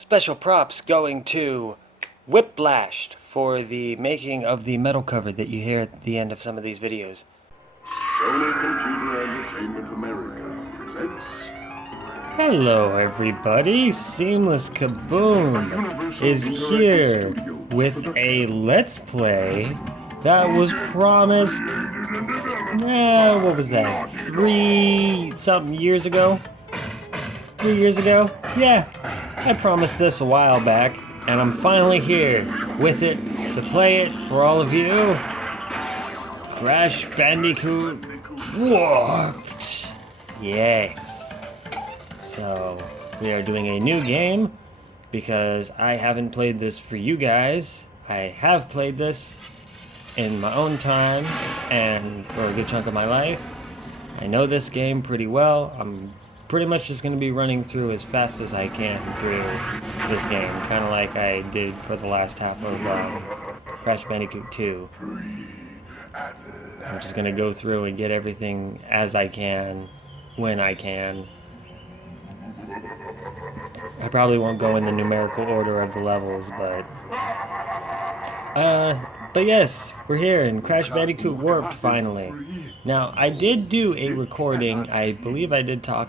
Special props going to Whiplashed for the making of the metal cover that you hear at the end of some of these videos. Sony Computer Entertainment America presents... Hello everybody, Seamless KaBoom is here with a Let's Play that was promised, what was that, 3-something years ago? 3 years ago? Yeah, I promised this a while back, and I'm finally here with it to play it for all of you. Crash Bandicoot Warped! Yes. So, we are doing a new game, because I haven't played this for you guys. I have played this in my own time, and for a good chunk of my life. I know this game pretty well. I'm pretty much just going to be running through as fast as I can through this game, kind of like I did for the last half of Crash Bandicoot 2. I'm just going to go through and get everything as I can, when I can. I probably won't go in the numerical order of the levels, but yes, we're here in Crash Bandicoot Warped finally. Now, I did do a recording. I believe I did talk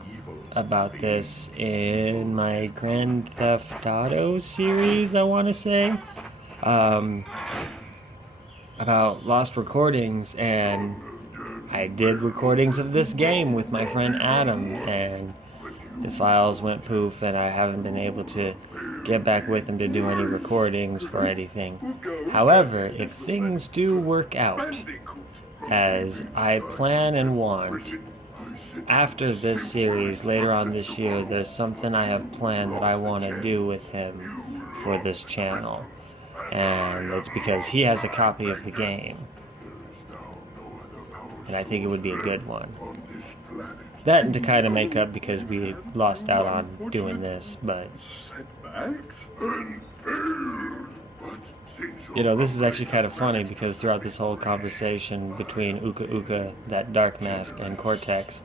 about this in my Grand Theft Auto series, I want to say, about lost recordings, and I did recordings of this game with my friend Adam, and the files went poof, and I haven't been able to get back with him to do any recordings for anything. However, if things do work out as I plan and want, after this series, later on this year, there's something I have planned that I want to do with him for this channel. And it's because he has a copy of the game. And I think it would be a good one. That and to kind of make up because we lost out on doing this, but... You know, this is actually kind of funny because throughout this whole conversation between Uka Uka, that dark mask, and Cortex,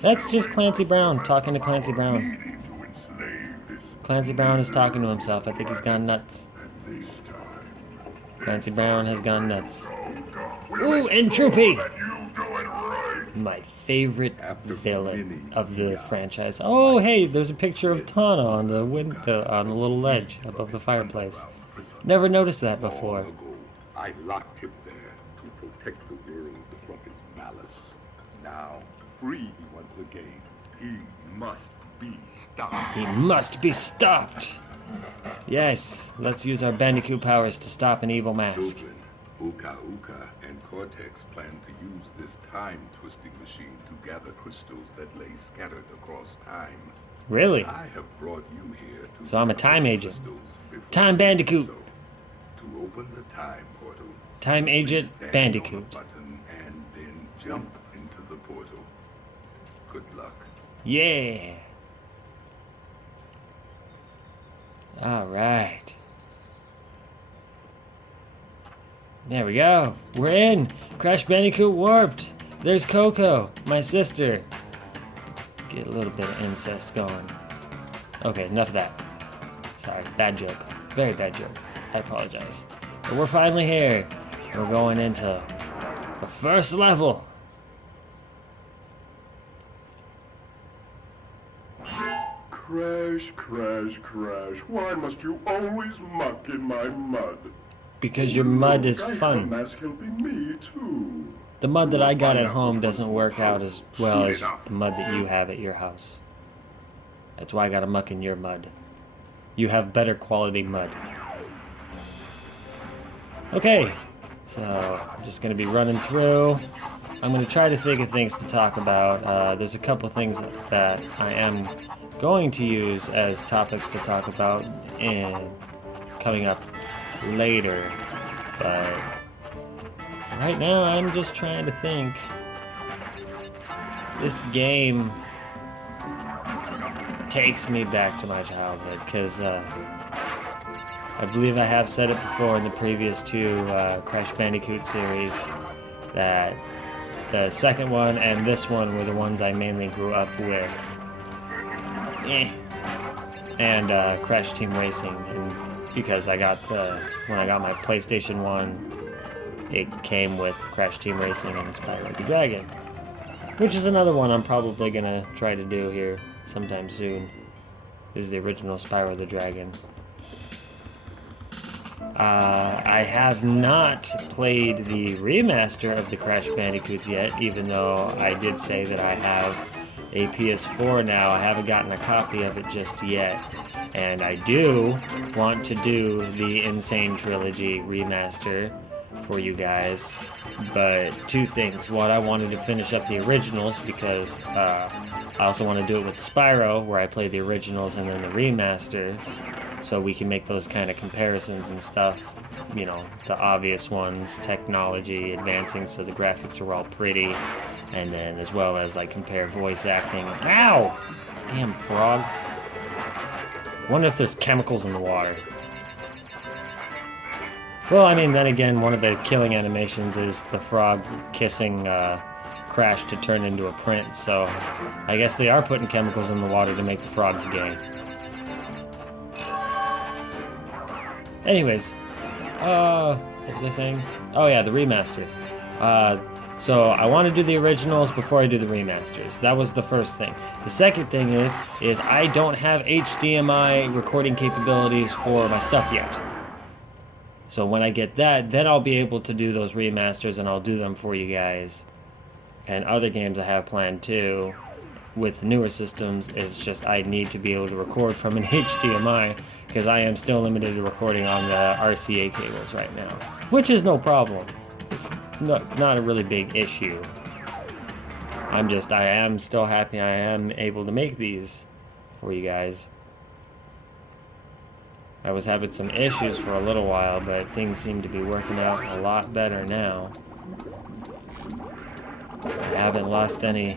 that's just Clancy Brown talking to Clancy Brown. Clancy Brown is talking to himself. I think he's gone nuts. Clancy Brown has gone nuts. Ooh, and Troopy! My favorite villain of the franchise. Oh, hey, there's a picture of Tana on the window, on the little ledge above the fireplace. Never noticed that before. I locked him there to protect the world from his malice. Now, free once again, he must be stopped. He must be stopped! Yes, let's use our Bandicoot powers to stop an evil mask. Children, Uka Uka and Cortex plan to use this time-twisting machine to gather crystals that lay scattered across time. Really? I have brought you here to... So I'm a time agent. Time Bandicoot. So, to open the time portal, Time Agent Bandicoot. on the button and then jump into the portal. Good luck. Yeah. Alright. There we go. We're in. Crash Bandicoot Warped. There's Coco, my sister. Get a little bit of incest going. Okay, enough of that. Sorry, bad joke. Very bad joke. I apologize. But we're finally here. We're going into the first level. Crash, crash, crash. Why must you always muck in my mud? Because your mud is I have a fun. mask helping me too. The mud that I got at home doesn't work out as well as the mud that you have at your house. That's why I gotta muck in your mud. You have better quality mud. Okay, so I'm just gonna be running through. I'm gonna try to think of things to talk about. There's a couple things that I am going to use as topics to talk about in coming up later, but for right now I'm just trying to think. This game takes me back to my childhood because I believe I have said it before in the previous two Crash Bandicoot series that the second one and this one were the ones I mainly grew up with. and Crash Team Racing, and because when I got my PlayStation 1, it came with Crash Team Racing and Spyro the Dragon, which is another one I'm probably gonna try to do here sometime soon. This is the original Spyro the Dragon. I have not played the remaster of the Crash Bandicoots yet, even though I did say that I have a PS4 now. I haven't gotten a copy of it just yet. And I do want to do the Insane Trilogy remaster for you guys. But two things. One, I wanted to finish up the originals because I also want to do it with Spyro, where I play the originals and then the remasters, so we can make those kind of comparisons and stuff. You know, the obvious ones, technology advancing so the graphics are all pretty, and then as well as like compare voice acting. Ow! Damn frog. Wonder if there's chemicals in the water. Well, I mean, then again, one of the killing animations is the frog kissing Crash to turn into a prince, so I guess they are putting chemicals in the water to make the frogs gay. Anyways, what was I saying? Oh yeah, the remasters. So I want to do the originals before I do the remasters. That was the first thing. The second thing is I don't have HDMI recording capabilities for my stuff yet. So when I get that, then I'll be able to do those remasters, and I'll do them for you guys. And other games I have planned too, with newer systems, it's just I need to be able to record from an HDMI, because I am still limited to recording on the RCA cables right now, which is no problem. It's not a really big issue. I am still happy I am able to make these for you guys. I was having some issues for a little while, but things seem to be working out a lot better now. I haven't lost any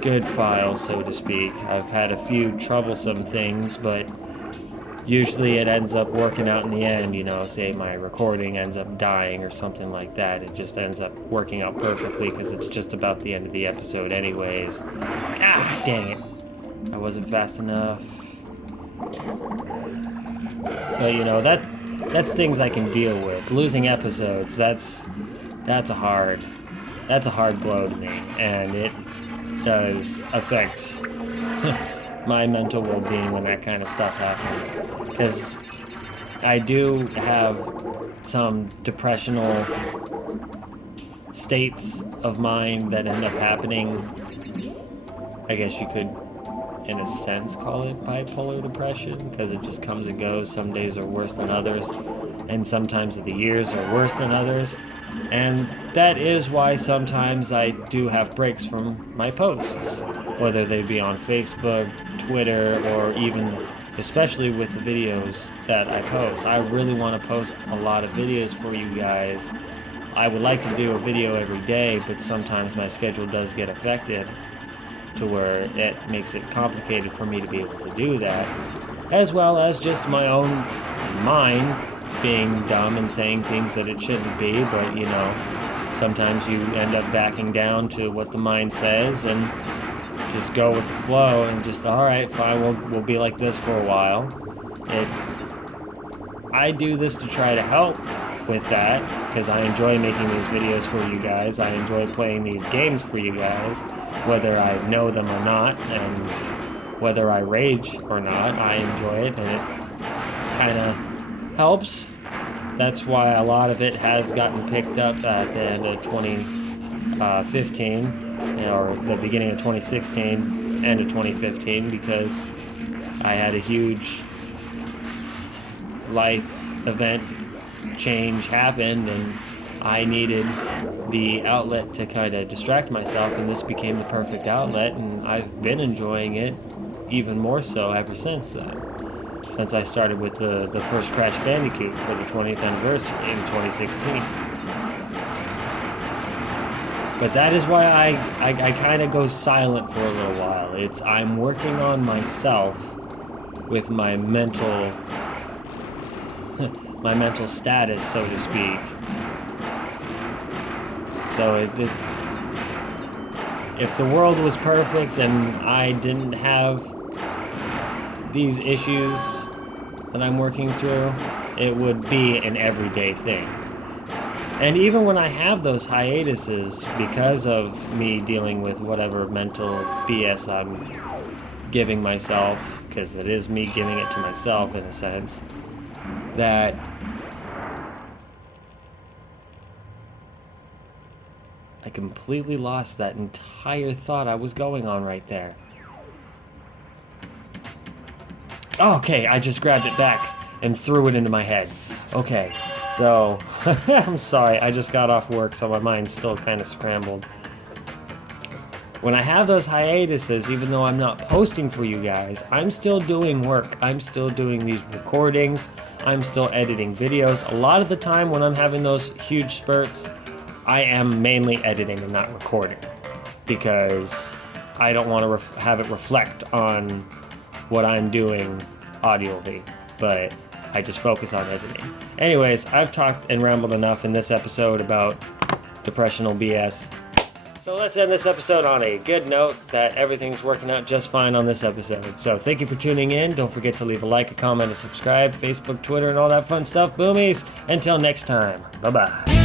good files, so to speak. I've had a few troublesome things, but usually it ends up working out in the end. You know, say my recording ends up dying or something like that. It just ends up working out perfectly because it's just about the end of the episode anyways. Ah, dang it. I wasn't fast enough. But you know, that's things I can deal with. Losing episodes, that's a hard blow to me, and it does affect my mental well-being when that kind of stuff happens, because I do have some depressional states of mind that end up happening. I guess you could, in a sense, call it bipolar depression, because it just comes and goes. Some days are worse than others, and sometimes the years are worse than others. And that is why sometimes I do have breaks from my posts, whether they be on Facebook, Twitter, or even, especially with the videos that I post. I really want to post a lot of videos for you guys. I would like to do a video every day, but sometimes my schedule does get affected to where it makes it complicated for me to be able to do that, as well as just my own mind being dumb and saying things that it shouldn't be. But you know, sometimes you end up backing down to what the mind says and just go with the flow and just, all right, fine, we'll be like this for a while. I do this to try to help with that, because I enjoy making these videos for you guys. I enjoy playing these games for you guys, whether I know them or not, and whether I rage or not, I enjoy it, and it kind of helps. That's why a lot of it has gotten picked up at the end of 2015, or the beginning of 2016, end of 2015, because I had a huge life event change happen, and I needed the outlet to kind of distract myself, and this became the perfect outlet, and I've been enjoying it even more so ever since then. Since I started with the first Crash Bandicoot for the 20th anniversary in 2016. But that is why I kind of go silent for a little while. I'm working on myself with my mental status, so to speak. So if the world was perfect and I didn't have these issues that I'm working through, it would be an everyday thing. And even when I have those hiatuses because of me dealing with whatever mental BS I'm giving myself, because it is me giving it to myself in a sense, that I completely lost that entire thought I was going on right there. Oh, okay, I just grabbed it back and threw it into my head. Okay, so I'm sorry, I just got off work, so my mind's still kind of scrambled. When I have those hiatuses, even though I'm not posting for you guys, I'm still doing work. I'm still doing these recordings. I'm still editing videos. A lot of the time when I'm having those huge spurts, I am mainly editing and not recording, because I don't want to have it reflect on what I'm doing audibly, but I just focus on editing. Anyways, I've talked and rambled enough in this episode about depressional BS. So let's end this episode on a good note that everything's working out just fine on this episode. So thank you for tuning in. Don't forget to leave a like, a comment, and subscribe. Facebook, Twitter, and all that fun stuff. Boomies. Until next time. Bye-bye.